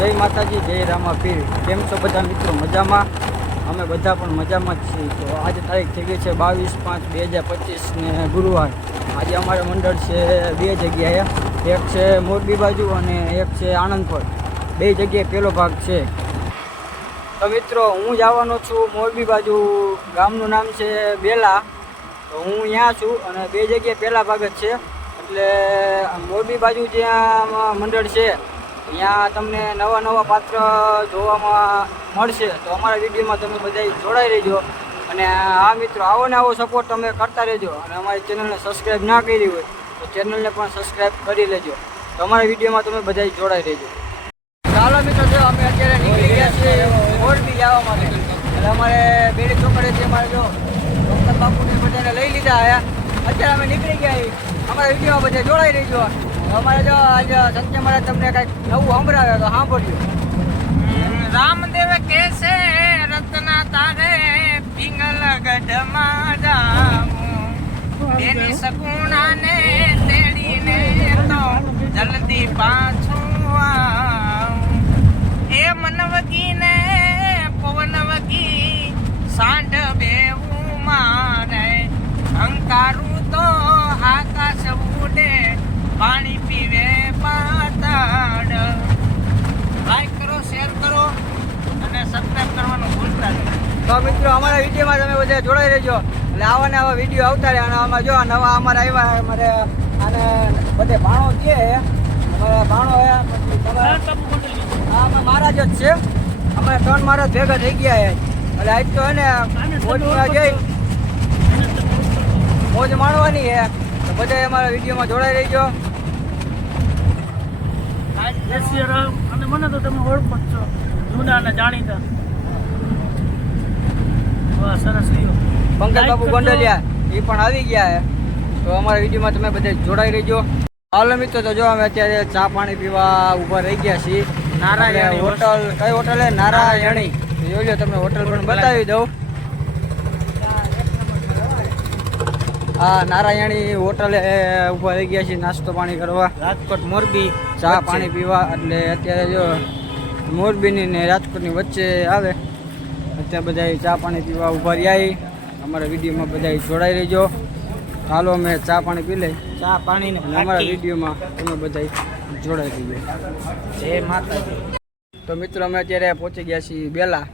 જય માતાજી, જય રામા પીર. કેમ છો બધા મિત્રો? મજામાં? અમે બધા પણ મજામાં જ છીએ. તો આજે તારીખ થઈ ગઈ છે બાવીસ પાંચ બે હજાર પચીસ ને ગુરુવાર. આજે અમારે મંડળ છે બે જગ્યાએ. એક છે મોરબી બાજુ અને એક છે આણંદપર. બે જગ્યાએ પહેલો ભાગ છે. તો મિત્રો, હું જવાનો છું મોરબી બાજુ. ગામનું નામ છે બેલા. તો હું ત્યાં છું અને બે જગ્યાએ પહેલા ભાગ જ છે. એટલે મોરબી બાજુ જ્યાં મંડળ છે ત્યાં તમને નવા નવા પાત્ર જોવામાં મળશે. તો અમારા વિડીયોમાં તમે બધા જોડાઈ રહેજો. અને આ મિત્રો આવો ને આવો સપોર્ટ તમે કરતા રહેજો. અને અમારી ચેનલને સબસ્ક્રાઈબ ના કરી હોય, તો ચેનલને પણ સબસ્ક્રાઈબ કરી લેજો. તો અમારા વિડીયોમાં તમે બધા જોડાઈ રહેજો. ચાલો મિત્રો, જો અમે અત્યારે નીકળી ગયા છીએ મોરબી જવા માટે. એટલે અમારે બેડી છે અમારે જો, ડૉક્ટર બાપુને બધાને લઈ લીધા આવ્યા અત્યારે અમે નીકળી ગયા અમારા વિડીયોમાં બધા જોડાઈ રહીજો. અમારે જો આજે સત્ય મારે તમને કંઈક નવું સંભળાવે તો સાંભળ્યું રામદેવ કે છે રત્ના તારે પિંગલ ગઢમાં જાઉં. તેની સગુણાને તેડીને તો જલ્દી પાછું આવું. એ મનવગીને પવન વગી બેવું મારે અંકારું તો આકાશ ઉડે પાણી પીવે પાતાળ લાઈક કરો શેર કરો અને સબસ્ક્રાઇબ કરવાનું ભૂલતા નહીં તો મિત્રો અમારા વિડીયોમાં તમે બધા જોડાઈ રહેજો. એટલે આવા ને આવા વીડિયો આવતા રહે. અને આમાં જો નવા અમારે આવ્યા અમારે અને બધે ભાણો છે અમારે ભાણો મહારાજ જ છે. અમે ત્રણ મારા ભેગા થઈ ગયા છે એટલે આજ તો એને ને મોજમાં જઈ. મોજ માણવાની છે તો બધા અમારા વિડીયોમાં જોડાઈ રહેજો. જય શ્રી રામ. અને મને તો તમે ઓળખો છો. જૂના અને જાણીતા. સરસ રહ્યો પંકજ બાબુ ગોંડલિયા એ પણ આવી ગયા છે. તો અમારા વિડીયોમાં તમે બધા જોડાઈ રહેજો. હાલો મિત્રો તો જો અમે અત્યારે ચા પાણી પીવા ઊભા રહી ગયા છીએ. નારાયણ હોટલ કઈ હોટલ હે? નારાયણી. જોઈ લો તમને હોટલ પણ બતાવી દઉં. હા નારાયણી હોટલે ઊભા રહી ગયા છીએ નાસ્તો પાણી કરવા. રાજકોટ મોરબી. ચા પાણી પીવા એટલે અત્યારે જો મોરબીની ને રાજકોટની વચ્ચે આવે. અત્યારે બધા ચા પાણી પીવા ઊભા રહ્યા અમારા વિડીયોમાં બધા જોડાઈ રહેજો. હાલો અમે ચા પાણી પી લઈ ચા પાણી અમારા વિડીયોમાં તમે બધા જોડાઈ રહેજો જય માતાજી. તો મિત્રો અમે અત્યારે પહોંચી ગયા છીએ બેલા.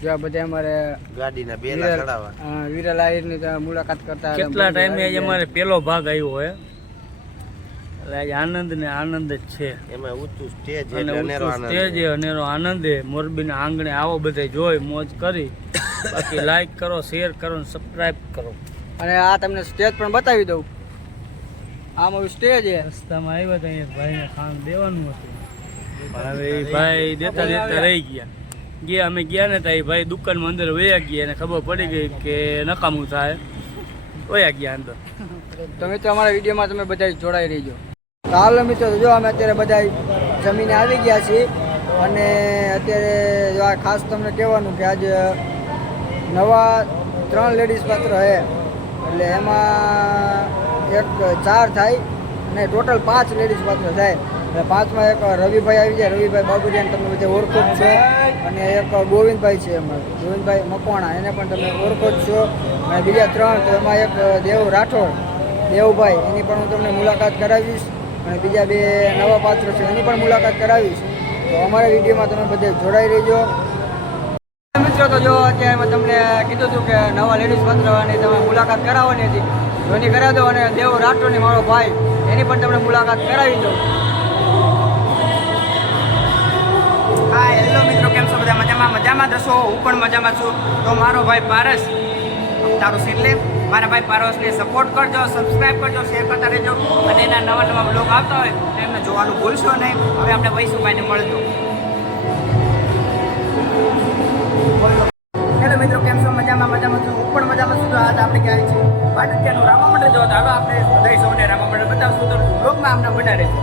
જ્યાં બધા અમારે ગાડીના બેલા ચડાવવા. વિરલ આહિરની મુલાકાત કરતા કેટલા ટાઈમે અમારે પેલો ભાગ આવ્યો હોય? એટલે આજે આનંદ ને આનંદ જ છે. એમાં ઊંચું સ્ટેજ અને અનેરો આનંદ સ્ટેજ અનેરો આનંદ મોરબીના આંગણે આવો બધે જોઈ મોજ કરી. બાકી લાઈક કરો શેર કરો ને સબસ્ક્રાઇબ કરો. અને આ તમને સ્ટેજ પણ બતાવી દઉં. આ મારું સ્ટેજ છે રસ્તામાં આવ્યા હતા અહીંયા ભાઈને ખાણ દેવાનું હતું. પણ હવે એ ભાઈ દેતા દેતા રહી ગયા. ગયા અમે ગયા ને ત્યાં એ ભાઈ દુકાનમાં અંદર વયા ગયા અને ખબર પડી ગઈ કે નકામું થાય. વયા ગયા અંદર. તમે તો મિત્રો અમારા વિડીયોમાં તમે બધા જોડાઈ રહીજો. હાલો મિત્રો જો અમે અત્યારે બધા જમીને આવી ગયા છીએ અને અત્યારે આ ખાસ તમને કહેવાનું કે આજે નવા ત્રણ લેડીઝ પાત્ર છે એટલે એમાં એક ચાર થાય અને ટોટલ પાંચ લેડીઝ પાત્ર થાય. એટલે પાંચમાં એક રવિભાઈ આવી જાય. રવિભાઈ બાબુરિયાને તમે બધા ઓળખો જ છો. અને એક ગોવિંદભાઈ છે એમાં. ગોવિંદભાઈ મકવાણા, એને પણ તમે ઓળખો જ છો. અને બીજા ત્રણ તો એમાં એક દેવ રાઠોડ, દેવભાઈ, એની પણ હું તમને મુલાકાત કરાવીશ. અને બીજા બે નવા પાત્રો છે, એની પણ મુલાકાત કરાવીશ તો અમારા વિડીયોમાં તમે બધે જોડાઈ રહેજો. મિત્રો, તો જો અત્યારે મેં તમને કીધું હતું કે નવા લેડીઝ પાત્રની તમે મુલાકાત કરાવવાની હતી. તો એની કરાવી દો અને દેવ રાઠોડની મારો ભાઈ, એની પણ તમને મુલાકાત કરાવી દો હા હેલો મિત્રો, કેમ છો? બધા મજામાં? મજામાં દસો હું પણ મજામાં છું. તો મારો ભાઈ પારસ તારું સીટ લે. મારા ભાઈ પારસને સપોર્ટ કરજો સબસ્ક્રાઈબ કરજો શેર કરતા રહેજો. અને એના નવા નવા બ્લોગ આવતા હોય તો એમને જોવાનું ભૂલશો નહીં. હવે આપણે વૈશુભાઈને મળજો. હેલો મિત્રો, કેમ છો? મજામાં મજામાં છું. હું પણ મજામાં છું. તો આજ આપણે ક્યાં છીએ? પાટણિયાનું રામા મંડળ જો ચાલો આપણે બધા સૌને રામા મંડળ બતાવશું. તો બ્લોગમાં આપણે બના રહેજો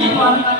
એ દ્વારકા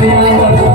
Thank you.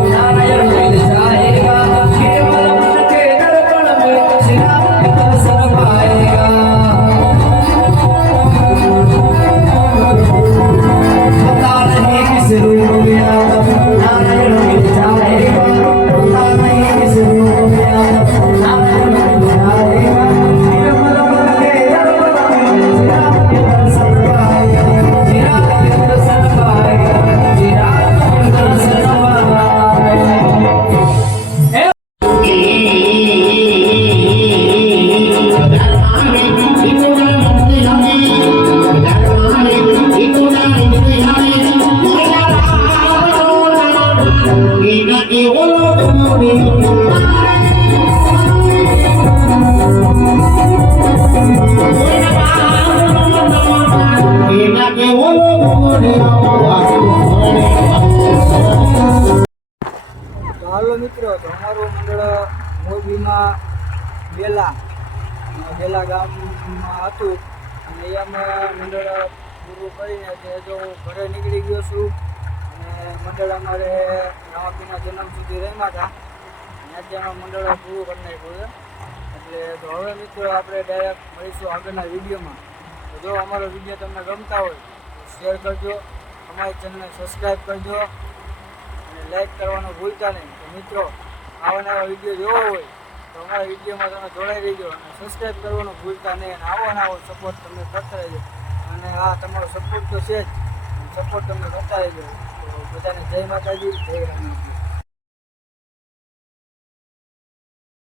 મિત્રો, તમારું મંડળ મોરબીમાં બેલા બેલા ગામમાં હતું. અને એમાં મંડળ પૂરું કરીને તે જો ઘરે નીકળી ગયો છું. મંડળ અમારે નવાપીના જન્મ સુધી રહેવા હતા. અને આજે પૂરું કરી નાખ્યું એટલે તો હવે મિત્રો આપણે ડાયરેક્ટ મળીશું આગળના વિડીયોમાં. તો જો અમારો વીડિયો તમને ગમતા હોય શેર કરજો, અમારી ચેનલને સબસ્ક્રાઈબ કરજો અને લાઈક કરવાનું ભૂલતા નહીં. તો મિત્રો, આવા વીડિયો જોવો હોય તો અમારા વિડીયોમાં તમે જોડાઈ રહેજો અને સબસ્ક્રાઈબ કરવાનું ભૂલતા નહીં અને આવો આવો સપોર્ટ તમને કરતા રહેજો. અને આ તમારો સપોર્ટ તો છે જ. સપોર્ટ તમને કરતા રહેજો. બધાને જય માતાજી, જય રામ.